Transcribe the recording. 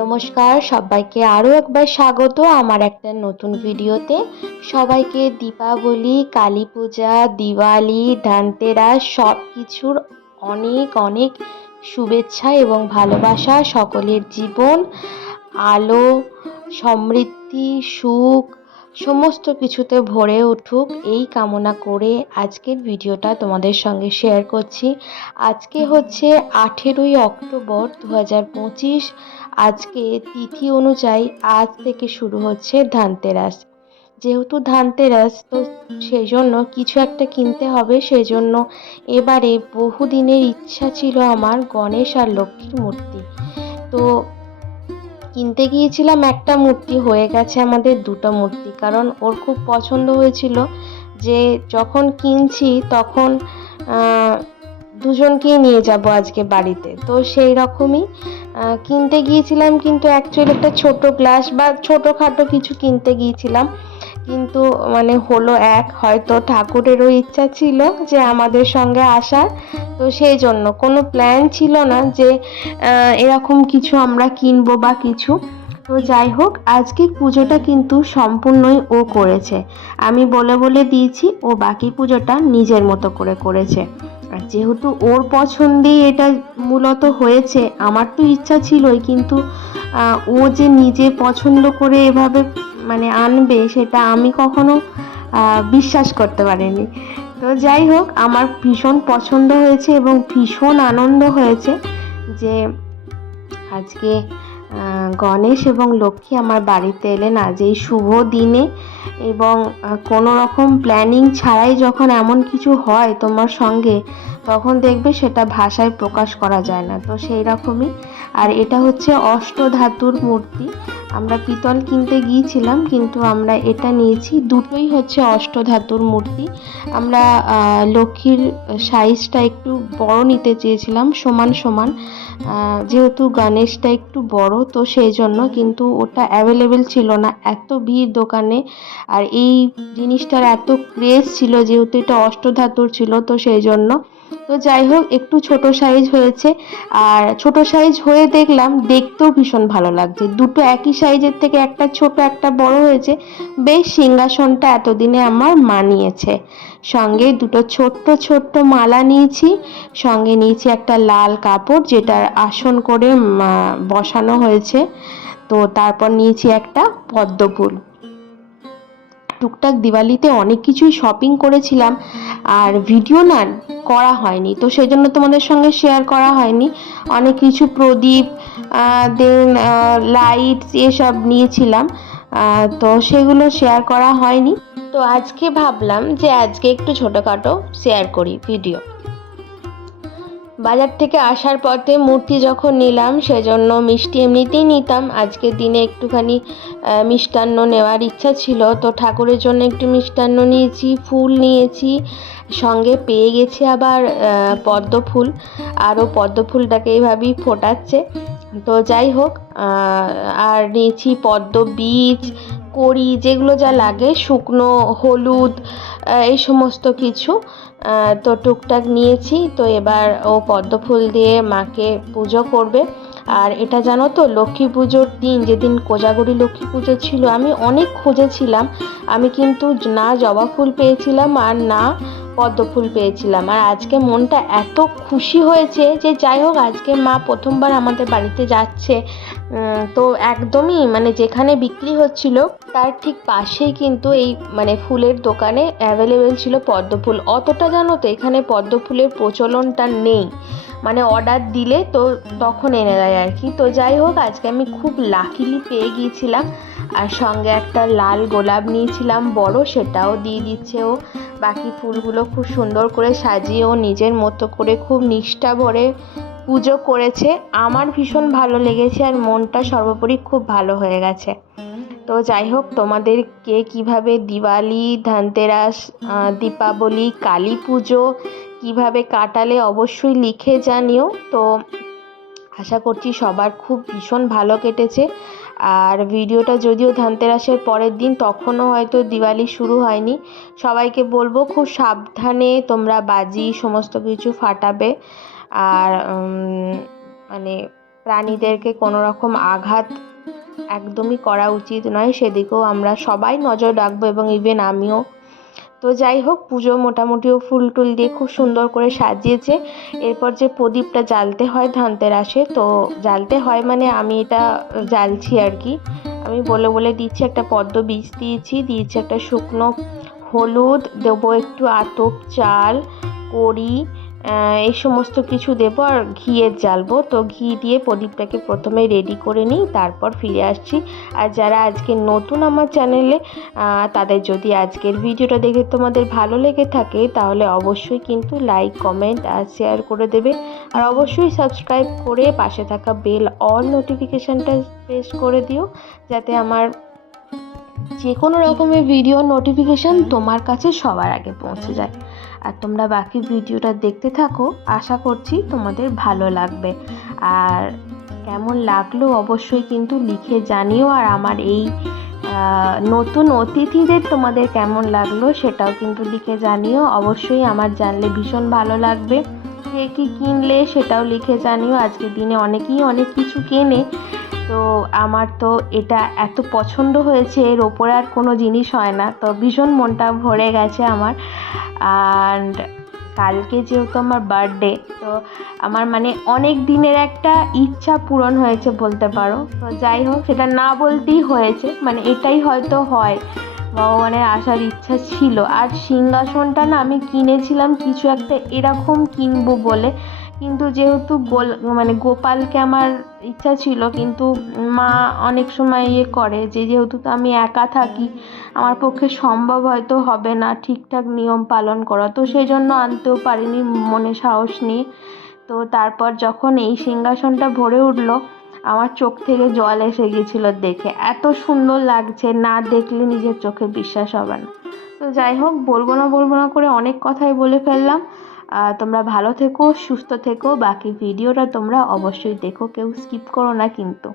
নমস্কার, সবাইকে আরও একবার স্বাগত আমার একটা নতুন ভিডিওতে। সবাইকে দীপাবলি কালী পূজা দিওয়ালি, ধানতেরাস সব কিছুর অনেক অনেক শুভেচ্ছা এবং ভালোবাসা সকলের জীবন। আলো, সমৃদ্ধি, সুখ সমস্ত কিছুতে ভরে উঠুক এই কামনা করে আজকের ভিডিওটা তোমাদের সঙ্গে শেয়ার করছি। আজকে হচ্ছে আঠেরোই অক্টোবর দু হাজার পঁচিশ। আজকে তিথি অনুযায়ী আজ থেকে শুরু হচ্ছে ধানতেরাস। যেহেতু ধানতেরাস, তো সেই জন্য কিছু একটা কিনতে হবে সেই জন্য এবারে বহুদিনের ইচ্ছা ছিল আমার গণেশ আর লক্ষ্মীর মূর্তি। তো কিনতে গিয়েছিলাম একটা মূর্তি, হয়ে গেছে আমাদের দুটো মূর্তি। কারণ ওর খুব পছন্দ হয়েছিল যে যখন কিনছি তখন দুজনকেই নিয়ে যাব আজকে বাড়িতে। তো সেই রকমই কিনতে গিয়েছিলাম কিন্তু অ্যাকচুয়ালি একটা ছোট গ্লাস বা ছোটোখাটো কিছু কিনতে গিয়েছিলাম। কিন্তু মানে হলো এক, হয়তো ঠাকুরেরও ইচ্ছা ছিল যে আমাদের সঙ্গে আসার, তো সেই জন্য। কোনো প্ল্যান ছিল না যে এরকম কিছু আমরা কিনবো বা কিছু। তো যাই হোক, আজকে পুজোটা কিন্তু সম্পূর্ণই ও করেছে। আমি বলে বলে দিয়েছি, ও বাকি পুজোটা নিজের মতো করে করেছে। আর যেহেতু ওর পছন্দেই এটা মূলত হয়েছে, আমার তো ইচ্ছা ছিলই, কিন্তু ও যে নিজে পছন্দ করে এভাবে মানে আনবে সেটা আমি কখনো বিশ্বাস করতে পারিনি। তো যাই হোক, আমার ভীষণ পছন্দ হয়েছে এবং ভীষণ আনন্দ হয়েছে যে আজকে গণেশ এবং লক্ষ্মী আমার বাড়িতে এলেন। আজ এই শুভ দিনে এবং কোনো রকম প্ল্যানিং ছাড়াই যখন এমন কিছু হয় তোমার সঙ্গে তখন দেখবে সেটা ভাষায় প্রকাশ করা যায় না। তো সেই রকমই। আর এটা হচ্ছে অষ্টধাতুর মূর্তি। আমরা পিতল কিনতে গিয়েছিলাম, কিন্তু আমরা এটা নিয়েছি। দুটোই হচ্ছে অষ্টধাতুর মূর্তি। আমরা লক্ষ্মীর সাইজটা একটু বড় নিতে চেয়েছিলাম, সমান সমান। যেহেতু গণেশটা একটু বড়, তো সেই জন্য কিন্তু ওটা অ্যাভেলেবেল ছিল না। এত ভিড় দোকানে। আর এই জিনিসটার এত ক্রেজ ছিল, যেহেতু এটা অষ্টধাতুর ছিল, তো সেই জন্য তো যাই হোক, একটু ছোট সাইজ হয়েছে। আর ছোট সাইজ হয়ে দেখলাম, দেখতেও ভীষণ ভালো লাগছে। দুটো একই সাইজের থেকে একটা ছোট, একটা বড় হয়েছে। বেশ সিংহাসনটা এতদিনে আমার মানিয়েছে। সঙ্গে দুটো ছোট্ট ছোট্ট মালা নিয়েছি। সঙ্গে নিয়েছি একটা লাল কাপড়, যেটার আসন করে বসানো হয়েছে। তো তারপর নিয়েছি একটা পদ্ম ফুল টুকটাক দিওয়ালিতে অনেক কিছুই শপিং করেছিলাম আর ভিডিও না করা হয়নি। তো সেই জন্য তোমাদের সঙ্গে শেয়ার করা হয়নি। অনেক কিছু প্রদীপ দেন লাইটস এসব নিয়েছিলাম। তো সেগুলো শেয়ার করা হয়নি। তো আজকে ভাবলাম যে আজকে একটু ছোটোখাটো শেয়ার করি ভিডিও বাজার থেকে আসার পথে মূর্তি যখন নিলাম, সেজন্য মিষ্টি এমনিতেই নিতাম। আজকের দিনে একটুখানি মিষ্টান্ন নেওয়ার ইচ্ছা ছিল। তো ঠাকুরের জন্য একটু মিষ্টান্ন নিয়েছি, ফুল নিয়েছি। সঙ্গে পেয়ে গেছি আবার পদ্ম ফুল। আরও পদ্ম ফুলটাকে এইভাবেই ফোটাচ্ছে। তো যাই হোক আর নিয়েছি পদ্ম বীজ, কড়ি, যেগুলো যা লাগে, শুকনো, হলুদ এই সমস্ত কিছু তো টুকটাক নিয়েছি। তো এবার ও পদ্ম ফুল দিয়ে মাকে পুজো করবে। আর এটা জানো তো, লক্ষ্মী পুজোর দিন, যেদিন কোজাগরি লক্ষ্মী পুজো ছিল, আমি অনেক খুঁজেছিলাম। আমি কিন্তু না জবা ফুল পেয়েছিলাম আর না পদ্ম ফুল পেয়েছিলাম। আর আজকে মনটা এত খুশি হয়েছে যে যাই হোক, আজকে মা প্রথমবার আমাদের বাড়িতে যাচ্ছে। তো একদমই মানে যেখানে বিক্রি হচ্ছিল, তার ঠিক পাশেই কিন্তু এই মানে ফুলের দোকানে অ্যাভেলেবেল ছিল পদ্ম ফুল অতটা জানো তো এখানে পদ্ম ফুলের প্রচলনটা নেই। মানে অর্ডার দিলে তো তখন এনে দেয় আর কি। তো যাই হোক, আজকে আমি খুব লাকিলি পেয়ে গিয়েছিলাম। আর সঙ্গে একটা লাল গোলাপ নিয়েছিলাম, বড় সেটাও দিয়ে দিচ্ছে ও। বাকি ফুলগুলো খুব সুন্দর করে সাজিয়ে ও নিজের মতো করে খুব নিষ্ঠা ভরে পুজো করেছে। আমার ভীষণ ভালো লেগেছে আর মনটা সর্বোপরি খুব ভালো হয়ে গেছে। তো যাই হোক তোমাদের কে কীভাবে দিওয়ালি, ধনতেরাস দীপাবলি, কালী পুজো কীভাবে কাটালে অবশ্যই লিখে জানিও। তো আশা করছি সবার খুব ভীষণ ভালো কেটেছে। আর ভিডিওটা যদিও ধনতেরাসের পরের দিন, তখনও হয়তো দিওয়ালি শুরু হয়নি। সবাইকে বলব খুব সাবধানে তোমরা বাজি, সমস্ত কিছু ফাটাবে। আর মানে প্রাণীদেরকে কোনো রকম আঘাত একদমই করা উচিত নয়। সেদিকেও আমরা সবাই নজর রাখব এবং ইভেন আমিও। তো যাই হোক, পুজো মোটামুটিও ফুল টুল দিয়ে খুব সুন্দর করে সাজিয়েছে। এরপর যে প্রদীপটা জ্বালতে হয় ধনতেরাসে, তো জ্বালতে হয় মানে আমি এটা জ্বালছি আর কি। আমি বলে বলে দিচ্ছি, একটা পদ্ম বীজ দিয়েছি দিয়েছি একটা শুকনো হলুদ, দেবো একটু আতপ, চাল, কড়ি এই সমস্ত কিছু দেবো আর ঘিয়ের জ্বালবো। তো ঘি দিয়ে প্রদীপটাকে প্রথমে রেডি করে নিই, তারপর ফিরে আসছি। আর যারা আজকে নতুন আমার চ্যানেলে তাদের যদি আজকের ভিডিওটা দেখে তোমাদের ভালো লেগে থাকে, তাহলে অবশ্যই কিন্তু লাইক কমেন্ট আর শেয়ার করে দেবে। আর অবশ্যই সাবস্ক্রাইব করে পাশে থাকা বেল অল নোটিফিকেশানটা প্রেস করে দিও, যাতে আমার যে কোনো রকমের ভিডিও নোটিফিকেশান তোমার কাছে সবার আগে পৌঁছে যায়। আর তোমরা বাকি ভিডিওটা দেখতে থাকো। আশা করছি তোমাদের ভালো লাগবে। আর কেমন লাগল অবশ্যই কিন্তু লিখে জানিও আর আমার এই নতুন অতিথিদের তোমাদের কেমন লাগল সেটাও কিন্তু লিখে জানিও। অবশ্যই আমার জানলে ভীষণ ভালো লাগবে। কে কী কিনলে সেটাও লিখে জানিও। আজকের দিনে অনেকেই অনেক কিছু কেনে। তো আমার তো এটা এত পছন্দ হয়েছে, এর ওপরে আর কোনো জিনিস হয় না। তো ভীষণ মনটা ভরে গেছে আমার। অ্যান্ড কালকে যেহেতু আমার বার্থডে তো আমার মানে অনেক দিনের একটা ইচ্ছা পূরণ হয়েছে বলতে পারো। তো যাই হোক, সেটা না বলতেই হয়েছে। মানে এটাই হয়তো হয়। ভগবানের আসার ইচ্ছা ছিল। আর সিংহাসনটা না আমি কিনেছিলাম, কিছু একটা এরকম কিনবো বলে। কিন্তু যেহেতু গোল মানে গোপালকে আমার ইচ্ছা ছিল, কিন্তু মা অনেক সময় ইয়ে করে যে যেহেতু তো আমি একা থাকি, আমার পক্ষে সম্ভব হয়তো হবে না ঠিকঠাক নিয়ম পালন করা। তো সেই জন্য আনতেও পারিনি, মনে সাহস নিয়ে তো তারপর যখন এই সিংহাসনটা ভরে উঠল, আমার চোখ থেকে জল এসে গিয়েছিল দেখে। এত সুন্দর লাগছে, না দেখলে নিজের চোখে বিশ্বাস হবে না। তো যাই হোক, বলব না বলব না করে অনেক কথাই বলে ফেললাম। তোমরা ভালো থেকো, সুস্থ থেকো। বাকি ভিডিওটা তোমরা অবশ্যই দেখো। কেউ স্কিপ করো না কিন্তু।